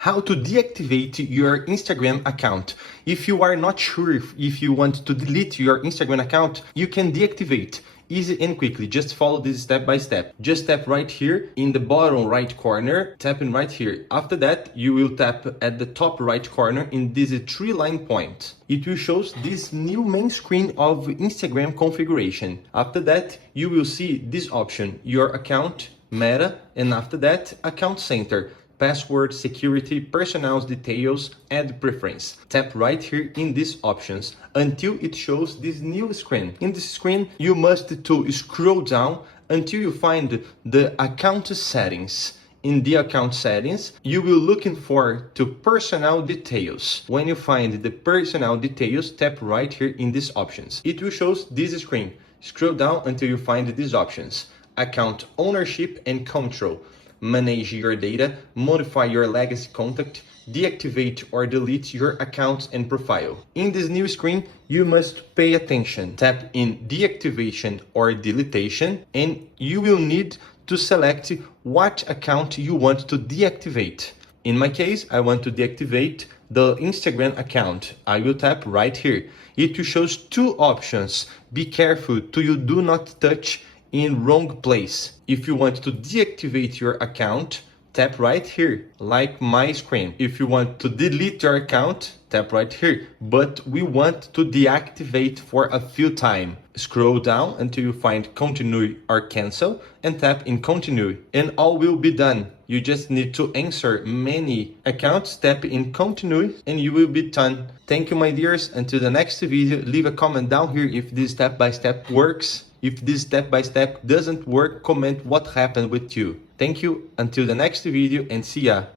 How to deactivate your Instagram account. If you are not sure if you want to delete your Instagram account, you can deactivate. Easy and quickly, just follow this step by step. Just tap right here in the bottom right corner, tapping right here. After that, you will tap at the top right corner in this 3-line point. It will show this new main screen of Instagram configuration. After that, you will see this option, your account, meta, and after that, account center. Password, security, personal details, add preference. Tap right here in these options until it shows this new screen. In this screen, you must to scroll down until you find the account settings. In the account settings, you will looking for to personal details. When you find the personal details, tap right here in these options. It will show this screen. Scroll down until you find these options. Account ownership and control. Manage your data, modify your legacy contact, deactivate or delete your accounts and profile. In this new screen, you must pay attention. Tap in deactivation or deletion and you will need to select what account you want to deactivate. In my case, I want to deactivate the Instagram account. I will tap right here. It will show two options. Be careful to you do not touch in wrong place. If you want to deactivate your account, tap right here, like my screen. If you want to delete your account, tap right here. But we want to deactivate for a few time. Scroll down until you find continue or cancel and tap in continue and all will be done. You just need to answer many accounts, tap in continue and you will be done. Thank you, my dears. Until the next video, leave a comment down here if this step-by-step works. If this step-by-step doesn't work, comment what happened with you. Thank you, until the next video and see ya.